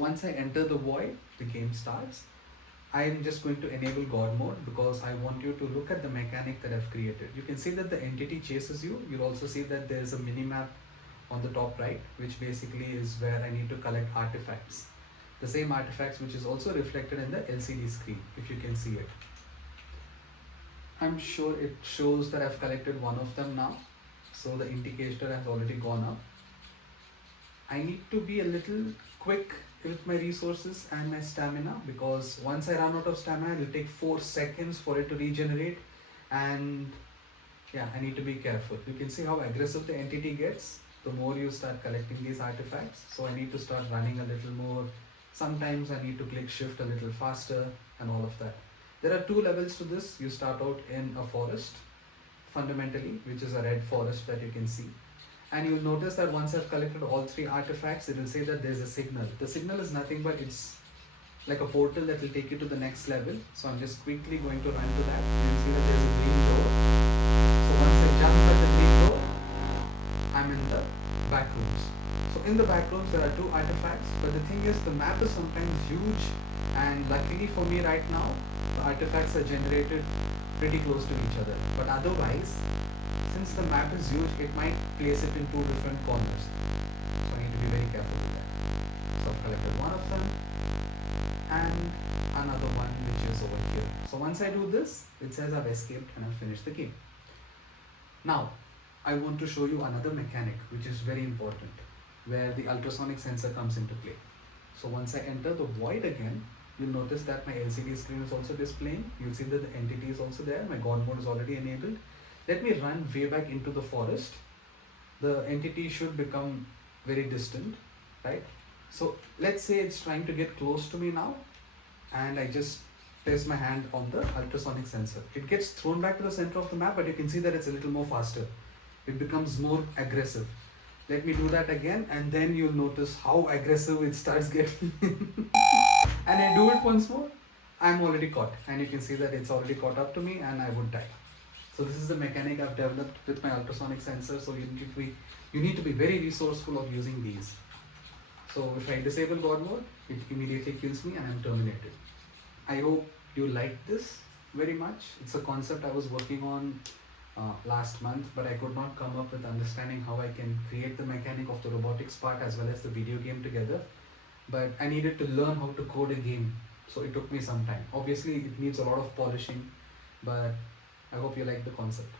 Once I enter the void, the game starts. I'm just going to enable God mode because I want you to look at the mechanic that I've created. You can see that the entity chases you. You'll also see that there's a mini map on the top right, which basically is where I need to collect artifacts. The same artifacts which is also reflected in the LCD screen, if you can see it. I'm sure it shows that I've collected one of them now. So the indicator has already gone up. I need to be a little quick with my resources and my stamina, because once I run out of stamina, it will take 4 seconds for it to regenerate, and yeah, I need to be careful. You can see how aggressive the entity gets the more you start collecting these artifacts. So I need to start running a little more. Sometimes I need to click shift a little faster and all of that. There are 2 levels to this. You start out in a forest fundamentally, which is a red forest that you can see. And you'll notice that once I've collected all 3 artifacts, it will say that there's a signal. The signal is nothing but it's like a portal that will take you to the next level. So I'm just quickly going to run to that. You'll see that there's a green door. So once I jump at the green door, I'm in the backrooms. So in the backrooms there are 2 artifacts, but the thing is the map is sometimes huge, and luckily for me right now, the artifacts are generated pretty close to each other. But otherwise, since the map is huge, it might place it in 2 different corners. So I need to be very careful with that. So I've collected one of them and another one which is over here. So once I do this, it says I've escaped and I've finished the game. Now, I want to show you another mechanic which is very important, where the ultrasonic sensor comes into play. So once I enter the void again, you'll notice that my LCD screen is also displaying. You'll see that the entity is also there. My God mode is already enabled. Let me run way back into the forest. The entity should become very distant, right? So let's say it's trying to get close to me now, and I just place my hand on the ultrasonic sensor. It gets thrown back to the center of the map, but you can see that it's a little more faster. It becomes more aggressive. Let me do that again, and then you'll notice how aggressive it starts getting. And I do it once more, I'm already caught, and you can see that it's already caught up to me and I would die. So this is the mechanic I've developed with my ultrasonic sensor. So you need to be very resourceful of using these. So if I disable God mode, it immediately kills me and I'm terminated. I hope you like this very much. It's a concept I was working on last month, but I could not come up with understanding how I can create the mechanic of the robotics part as well as the video game together. But I needed to learn how to code a game, so it took me some time. Obviously it needs a lot of polishing, but I hope you like the concept.